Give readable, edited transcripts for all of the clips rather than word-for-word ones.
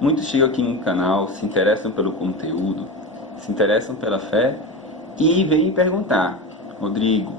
Muitos chegam aqui no canal, se interessam pelo conteúdo, se interessam pela fé e vêm me perguntar: Rodrigo,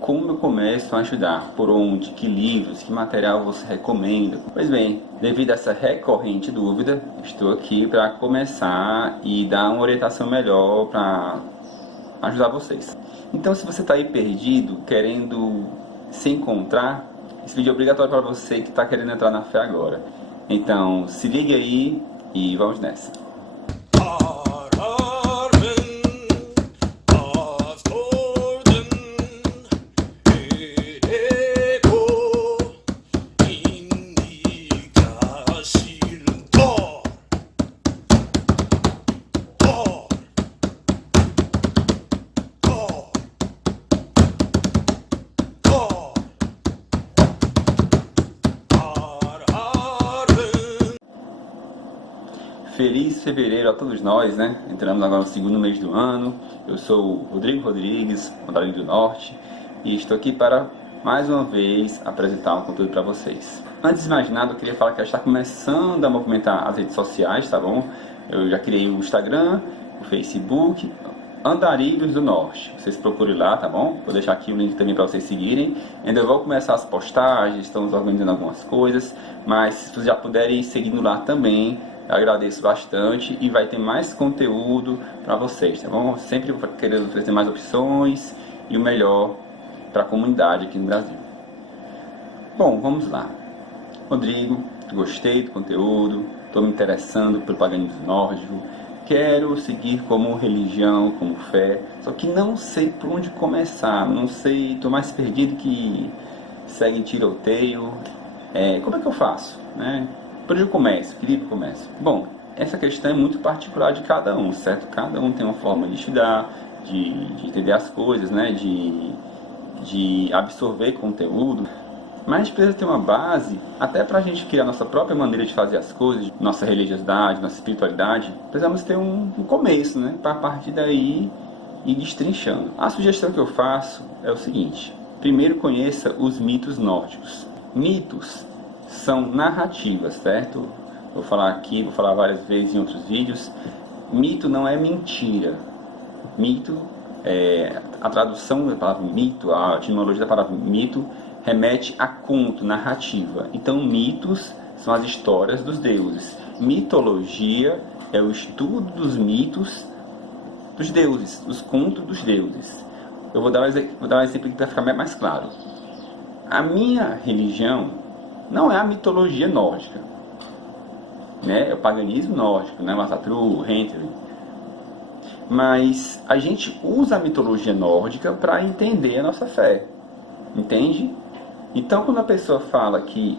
como eu começo a estudar? Por onde? Que livros? Que material você recomenda? Pois bem, devido a essa recorrente dúvida, estou aqui para começar e dar uma orientação melhor para ajudar vocês. Então, se você está aí perdido, querendo se encontrar, esse vídeo é obrigatório para você que está querendo entrar na fé agora. Então, se liga aí e vamos nessa. Feliz fevereiro a todos nós, né? Entramos agora no segundo mês do ano. Eu sou o Rodrigo Rodrigues, Mandarim do Norte, e estou aqui para, mais uma vez, apresentar um conteúdo para vocês. Antes de mais nada, eu queria falar que já está começando a movimentar as redes sociais, tá bom? Eu já criei o Instagram, o Facebook, Andarilhos do Norte. Vocês procurem lá, tá bom? Vou deixar aqui o link também para vocês seguirem. Ainda vou começar as postagens, estamos organizando algumas coisas, mas se vocês já puderem ir seguindo lá também, eu agradeço bastante e vai ter mais conteúdo para vocês, tá bom? Sempre vou querer oferecer mais opções e o melhor para a comunidade aqui no Brasil. Bom, vamos lá. Rodrigo, gostei do conteúdo, estou me interessando pelo paganismo nórdico, quero seguir como religião, como fé, só que não sei por onde começar, não sei, estou mais perdido que segue tiroteio. Como é que eu faço, né? Por onde eu começo? Que livro eu começo? Bom, essa questão é muito particular de cada um, certo? Cada um tem uma forma de estudar, de entender as coisas, né? De absorver conteúdo. Mas a gente precisa ter uma base, até para a gente criar nossa própria maneira de fazer as coisas, nossa religiosidade, nossa espiritualidade. Precisamos ter um começo, né? Para a partir daí ir destrinchando. A sugestão que eu faço é o seguinte: primeiro conheça os mitos nórdicos. Mitos são narrativas, certo? Vou falar aqui, vou falar várias vezes em outros vídeos. Mito não é mentira. Mito, a tradução da palavra mito, a etimologia da palavra mito, remete a conto, narrativa. Então, mitos são as histórias dos deuses. Mitologia é o estudo dos mitos dos deuses, os contos dos deuses. Eu vou dar um exemplo aqui para ficar mais claro. A minha religião não é a mitologia nórdica, né? É o paganismo nórdico, né? Masatru, Hentley. Mas a gente usa a mitologia nórdica para entender a nossa fé, entende? Então, quando a pessoa fala que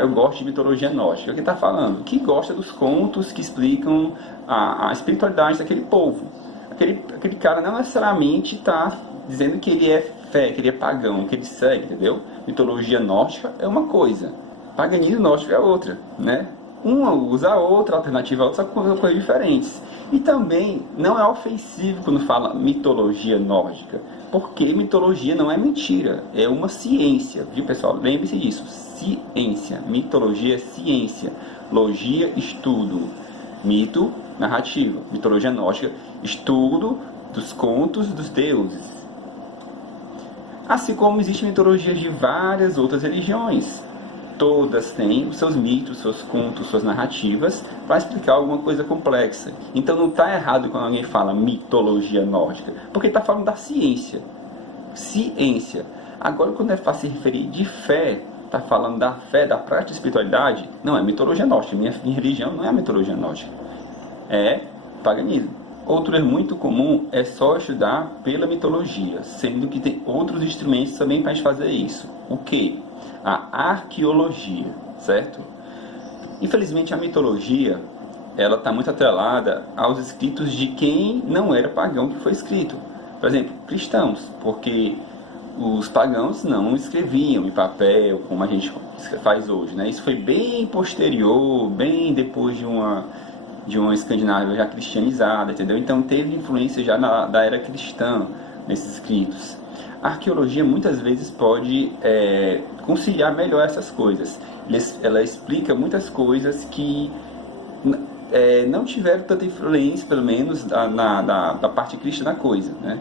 eu gosto de mitologia nórdica, o que está falando? Que gosta dos contos que explicam a espiritualidade daquele povo. Aquele cara não necessariamente está dizendo que ele é fé, que ele é pagão, que ele segue, entendeu? Mitologia nórdica é uma coisa, paganismo nórdico é outra, né? Uma usa a outra, a alternativa a outra, são coisas diferentes. E também não é ofensivo quando fala mitologia nórdica, porque mitologia não é mentira, é uma ciência, viu, pessoal? Lembre-se disso, ciência. Mitologia é ciência, logia, estudo, mito, narrativa, mitologia nórdica, estudo dos contos dos deuses. Assim como existem mitologias de várias outras religiões. Todas têm os seus mitos, seus contos, suas narrativas para explicar alguma coisa complexa. Então não está errado quando alguém fala mitologia nórdica, porque está falando da ciência. Ciência. Agora, quando é para se referir de fé, está falando da fé, da prática de espiritualidade, não é mitologia nórdica. Minha religião não é a mitologia nórdica, é paganismo. Outro erro muito comum é só estudar pela mitologia, sendo que tem outros instrumentos também para a gente fazer isso. O que? A arqueologia, certo? Infelizmente a mitologia, ela está muito atrelada aos escritos de quem não era pagão que foi escrito. Por exemplo, cristãos, porque os pagãos não escreviam em papel como a gente faz hoje, né? Isso foi bem posterior, bem depois de uma Escandinávia já cristianizada, entendeu? Então teve influência já da era cristã nesses escritos. A arqueologia muitas vezes pode conciliar melhor essas coisas. Ela explica muitas coisas que não tiveram tanta influência, pelo menos, da parte cristã da coisa, né?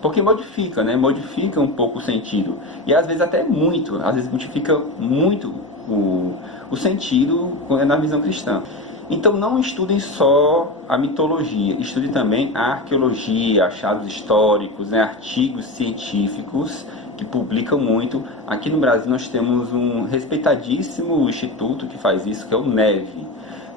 Porque modifica, né? Modifica um pouco o sentido. E às vezes até muito, às vezes modifica muito o sentido na visão cristã. Então não estudem só a mitologia, estudem também a arqueologia, achados históricos, né? Artigos científicos que publicam muito. Aqui no Brasil nós temos um respeitadíssimo instituto que faz isso, que é o NEV,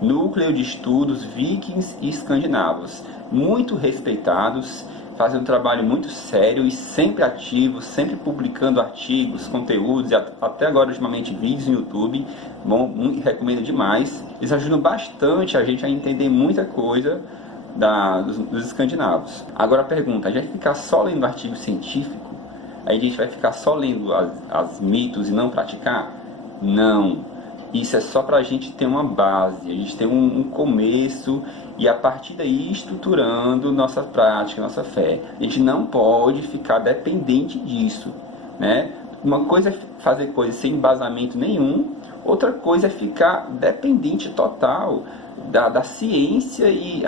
Núcleo de Estudos Vikings e Escandinavos. Muito respeitados, fazem um trabalho muito sério e sempre ativos, sempre publicando artigos, conteúdos, e até agora ultimamente vídeos no YouTube. Bom, recomendo demais. Eles ajudam bastante a gente a entender muita coisa dos escandinavos. Agora a pergunta, a gente vai ficar só lendo artigo científico? Aí a gente vai ficar só lendo as mitos e não praticar? Não. Isso é só para a gente ter uma base, a gente ter um começo e a partir daí estruturando nossa prática, nossa fé. A gente não pode ficar dependente disso, né? Uma coisa é fazer coisas sem embasamento nenhum, outra coisa é ficar dependente total da ciência e,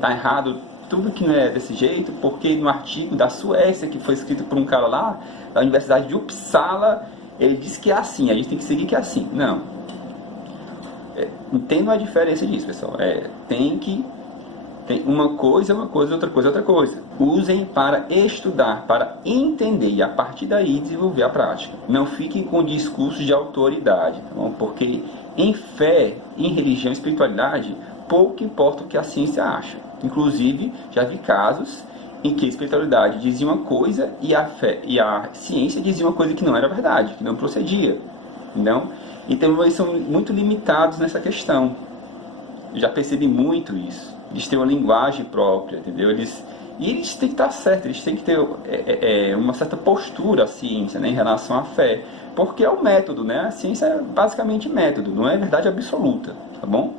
tá errado tudo que não é desse jeito, porque no artigo da Suécia, que foi escrito por um cara lá, da Universidade de Uppsala, ele disse que é assim, a gente tem que seguir que é assim. Não. Entendam a diferença disso, pessoal. Tem uma coisa, outra coisa, outra coisa. Usem para estudar, para entender e a partir daí desenvolver a prática. Não fiquem com discursos de autoridade, tá bom? Porque em fé, em religião e espiritualidade, pouco importa o que a ciência acha. Inclusive, já vi casos em que a espiritualidade dizia uma coisa e a fé e a ciência dizia uma coisa que não era verdade, que não procedia. Não? Então eles são muito limitados nessa questão. Eu já percebi muito isso. Eles têm uma linguagem própria, entendeu? Eles têm que estar certos, eles têm que ter uma certa postura, a ciência, né, em relação à fé. Porque é o método, né? A ciência é basicamente método, não é verdade absoluta, tá bom?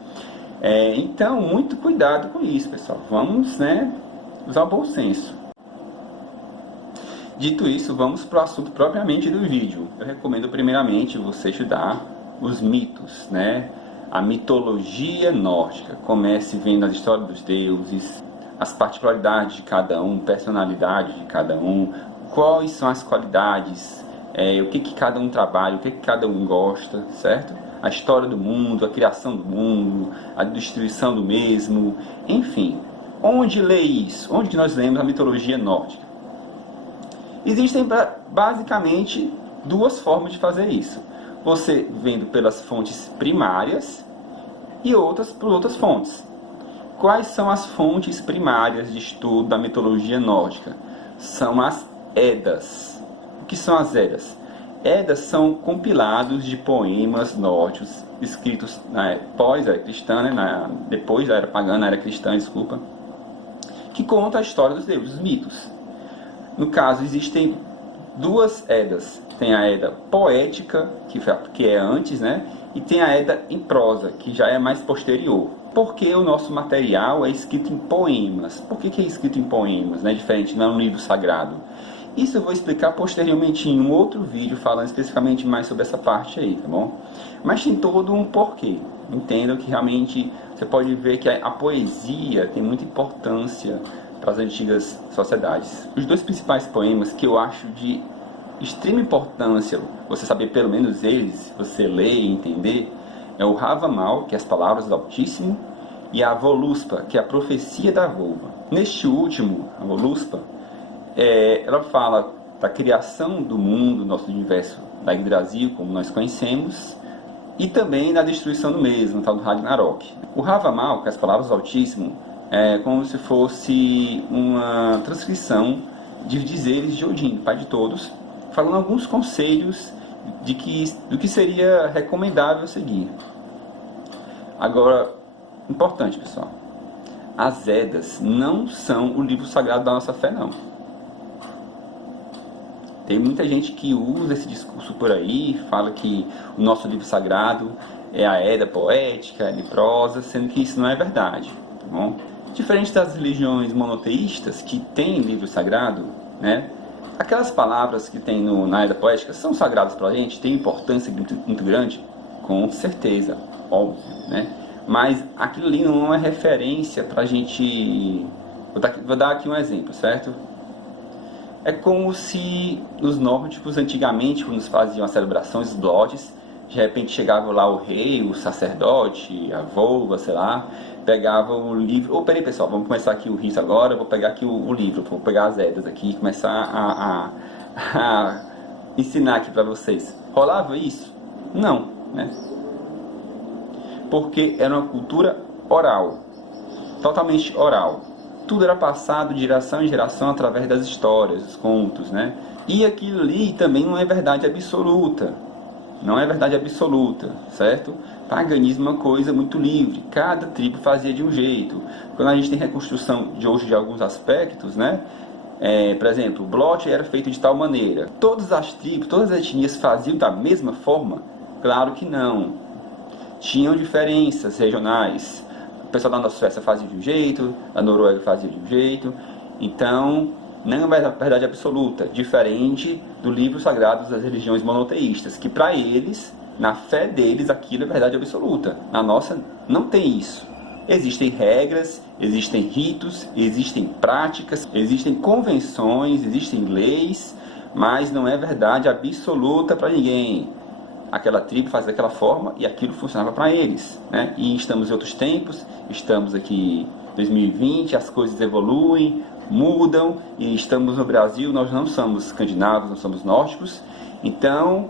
Então, muito cuidado com isso, pessoal. Vamos, né, usar o bom senso. Dito isso, vamos para o assunto propriamente do vídeo. Eu recomendo primeiramente você estudar os mitos, né? A mitologia nórdica. Comece vendo a história dos deuses, as particularidades de cada um, personalidade de cada um, quais são as qualidades, o que cada um trabalha, o que cada um gosta, certo? A história do mundo, a criação do mundo, a destruição do mesmo, enfim. Onde lê isso? Onde que nós lemos a mitologia nórdica? Existem basicamente duas formas de fazer isso. Você vendo pelas fontes primárias e outras por outras fontes. Quais são as fontes primárias de estudo da mitologia nórdica? São as Edas. O que são as Edas? Edas são compilados de poemas nórdicos escritos pós-era cristã, né, depois da era pagã, era cristã, desculpa, que conta a história dos deuses, os mitos. No caso, existem duas Edas. Tem a Eda poética, que é antes, né? E tem a Eda em prosa, que já é mais posterior. Porque o nosso material é escrito em poemas. Por que é escrito em poemas, né? Diferente, não é um livro sagrado. Isso eu vou explicar posteriormente em um outro vídeo, falando especificamente mais sobre essa parte aí, tá bom? Mas tem todo um porquê. Entendam que realmente você pode ver que a poesia tem muita importância para as antigas sociedades. Os dois principais poemas que eu acho de extrema importância, você saber pelo menos eles, você ler e entender, é o Havamal, que é as palavras do Altíssimo, e a Voluspa, que é a profecia da Volva. Neste último, a Voluspa, ela fala da criação do mundo, nosso universo da Yggdrasil, como nós conhecemos, e também da destruição do mesmo, tal do Ragnarok. O Havamal, que é as palavras do Altíssimo, é como se fosse uma transcrição de dizeres de Odin, pai de todos, falando alguns conselhos do que seria recomendável seguir. Agora, importante, pessoal, as Edas não são o livro sagrado da nossa fé, não. Tem muita gente que usa esse discurso por aí, fala que o nosso livro sagrado é a Eda poética, a de prosa, sendo que isso não é verdade, tá bom? Diferente das religiões monoteístas, que têm livro sagrado, né? Aquelas palavras que tem na Eda poética são sagradas para a gente, têm importância muito grande? Com certeza, óbvio, né? Mas aquilo ali não é referência pra gente... Vou dar aqui um exemplo, certo? É como se os nórdicos antigamente, quando faziam as celebrações, os blotes, de repente chegava lá o rei, o sacerdote, a volva, sei lá, pegava o livro... Ô, peraí pessoal, vamos começar aqui o rito agora, vou pegar aqui o livro, vou pegar as Edas aqui e começar a ensinar aqui pra vocês. Rolava isso? Não, né? Porque era uma cultura oral, totalmente oral. Tudo era passado de geração em geração através das histórias, dos contos, né? E aquilo ali também não é verdade absoluta. Não é verdade absoluta, certo? Paganismo é uma coisa muito livre. Cada tribo fazia de um jeito. Quando a gente tem reconstrução de hoje de alguns aspectos, né? Por exemplo, o blote era feito de tal maneira. Todas as tribos, todas as etnias faziam da mesma forma? Claro que não. Tinham diferenças regionais. O pessoal da Suécia fazia de um jeito, a Noruega fazia de um jeito. Então, não é a verdade absoluta, diferente do livro sagrado das religiões monoteístas, que para eles, na fé deles, aquilo é verdade absoluta. Na nossa, não tem isso. Existem regras, existem ritos, existem práticas, existem convenções, existem leis, mas não é verdade absoluta para ninguém. Aquela tribo faz daquela forma e aquilo funcionava para eles, né? E estamos em outros tempos, estamos aqui em 2020, as coisas evoluem, mudam e estamos no Brasil, nós não somos escandinavos, não somos nórdicos, então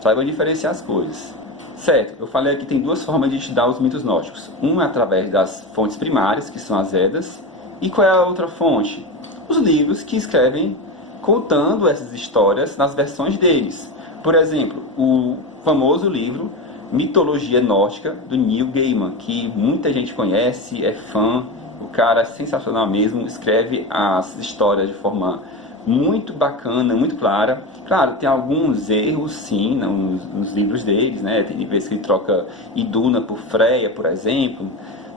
saibam diferenciar as coisas. Certo, eu falei que tem duas formas de estudar os mitos nórdicos. Uma é através das fontes primárias, que são as Edas, e qual é a outra fonte? Os livros que escrevem contando essas histórias nas versões deles. Por exemplo, o famoso livro Mitologia Nórdica, do Neil Gaiman, que muita gente conhece, é fã, o cara é sensacional mesmo, escreve as histórias de forma muito bacana, muito clara. Claro, tem alguns erros, sim, nos livros deles, né? Tem vezes que ele troca Iduna por Freya, por exemplo,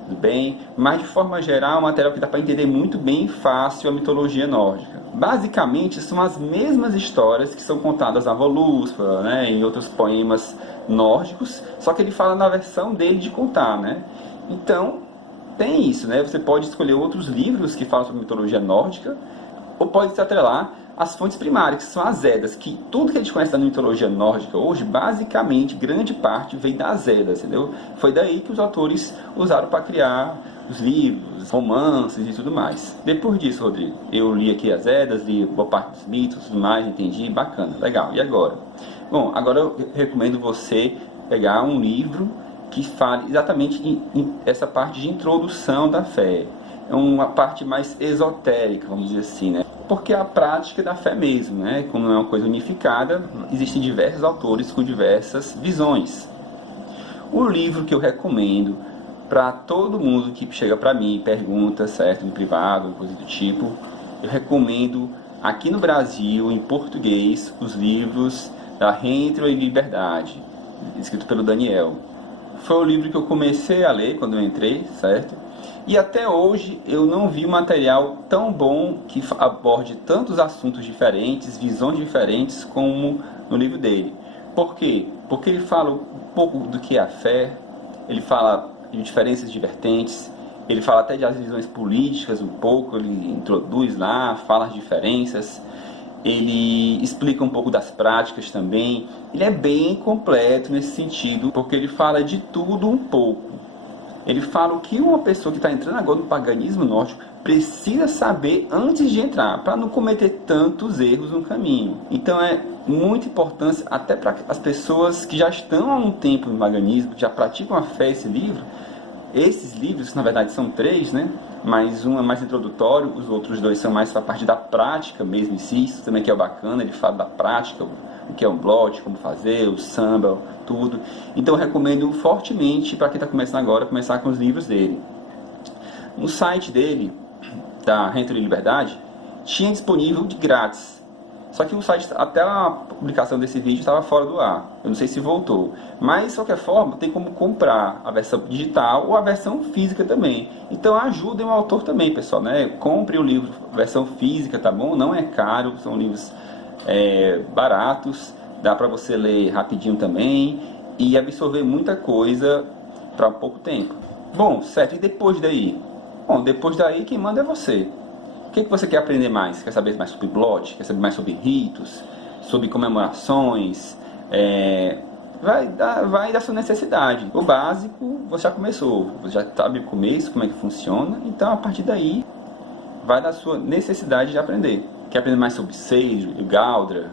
tudo bem? Mas, de forma geral, é um material que dá para entender muito bem e fácil a mitologia nórdica. Basicamente, são as mesmas histórias que são contadas na Voluspa, né? Em outros poemas nórdicos, só que ele fala na versão dele de contar, né? Então, tem isso, né? Você pode escolher outros livros que falam sobre mitologia nórdica, ou pode se atrelar às fontes primárias, que são as Edas, que tudo que a gente conhece da mitologia nórdica hoje, basicamente, grande parte vem das Edas, entendeu? Foi daí que os autores usaram para criar os livros, romances e tudo mais. Depois disso, Rodrigo, eu li aqui as Edas, li boa parte dos mitos e tudo mais, entendi, bacana, legal. E agora? Bom, agora eu recomendo você pegar um livro que fale exatamente em essa parte de introdução da fé. É uma parte mais esotérica, vamos dizer assim, né? Porque é a prática da fé mesmo, né? Como não é uma coisa unificada, existem diversos autores com diversas visões. O livro que eu recomendo para todo mundo que chega para mim e pergunta, certo, no privado, coisa do tipo, eu recomendo aqui no Brasil, em português, os livros da Reentrou em Liberdade, escrito pelo Daniel. Foi o livro que eu comecei a ler quando eu entrei, certo? E até hoje eu não vi um material tão bom que aborde tantos assuntos diferentes, visões diferentes como no livro dele. Por quê? Porque ele fala um pouco do que é a fé, ele fala de diferenças de vertentes, ele fala até de as visões políticas um pouco, ele introduz lá, fala as diferenças, ele explica um pouco das práticas também. Ele é bem completo nesse sentido, porque ele fala de tudo um pouco. Ele fala o que uma pessoa que está entrando agora no paganismo nórdico precisa saber antes de entrar, para não cometer tantos erros no caminho. Então é muito importante, até para as pessoas que já estão há um tempo no paganismo, que já praticam a fé, esse livro. Esses livros, na verdade são 3, né? Mas um é mais introdutório, os outros 2 são mais para a parte da prática mesmo em si. Isso também que é bacana, ele fala da prática, o que é um blot, como fazer, o samba, tudo. Então eu recomendo fortemente para quem está começando agora, começar com os livros dele. No site dele, da Reentrou em Liberdade, tinha disponível de grátis. Só que o site, até a publicação desse vídeo, estava fora do ar. Eu não sei se voltou. Mas, de qualquer forma, tem como comprar a versão digital ou a versão física também. Então, ajudem o autor também, pessoal, né? Compre o livro, versão física, tá bom? Não é caro, são livros baratos. Dá para você ler rapidinho também e absorver muita coisa para pouco tempo. Bom, certo, e depois daí? Bom, depois daí quem manda é você. O que você quer aprender mais? Quer saber mais sobre Blot? Quer saber mais sobre ritos? Sobre comemorações? Vai da sua necessidade. O básico você já começou, você já sabe o começo, como é que funciona, então a partir daí vai da sua necessidade de aprender. Quer aprender mais sobre Sage, Galdra?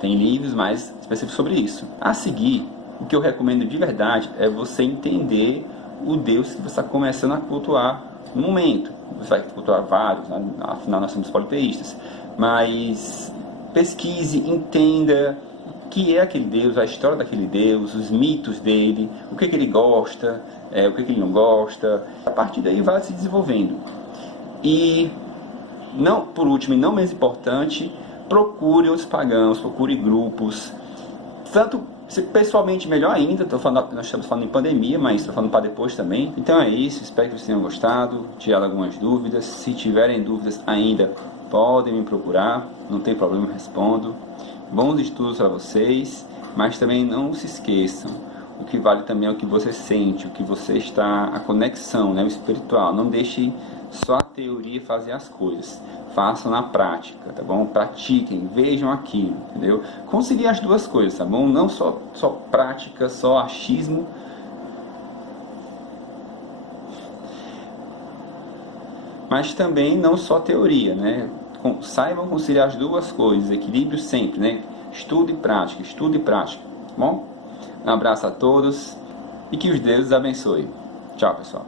Tem livros mais específicos sobre isso. A seguir, o que eu recomendo de verdade é você entender o Deus que você está começando a cultuar no momento. Você vai cultuar vários, né? Afinal nós somos politeístas. Mas pesquise, entenda o que é aquele Deus, a história daquele Deus, os mitos dele, o que ele gosta, o que ele não gosta. A partir daí vai se desenvolvendo. E, não, por último e não menos importante, procure os pagãos, procure grupos, tanto pessoalmente melhor ainda. Nós estamos falando em pandemia, mas estou falando para depois também. Então é isso, espero que vocês tenham gostado, tirado algumas dúvidas. Se tiverem dúvidas ainda, podem me procurar, não tem problema, eu respondo. Bons estudos para vocês, mas também não se esqueçam, o que vale também é o que você sente, o que você está, a conexão, né, o espiritual. Não deixe só a teoria fazer as coisas, façam na prática, tá bom? Pratiquem, vejam aquilo, entendeu? Concilie as duas coisas, tá bom? Não só prática, só achismo, mas também não só teoria, né? Saibam conciliar as duas coisas, equilíbrio sempre, né? Estudo e prática, tá bom? Um abraço a todos e que os deuses abençoem. Tchau, pessoal.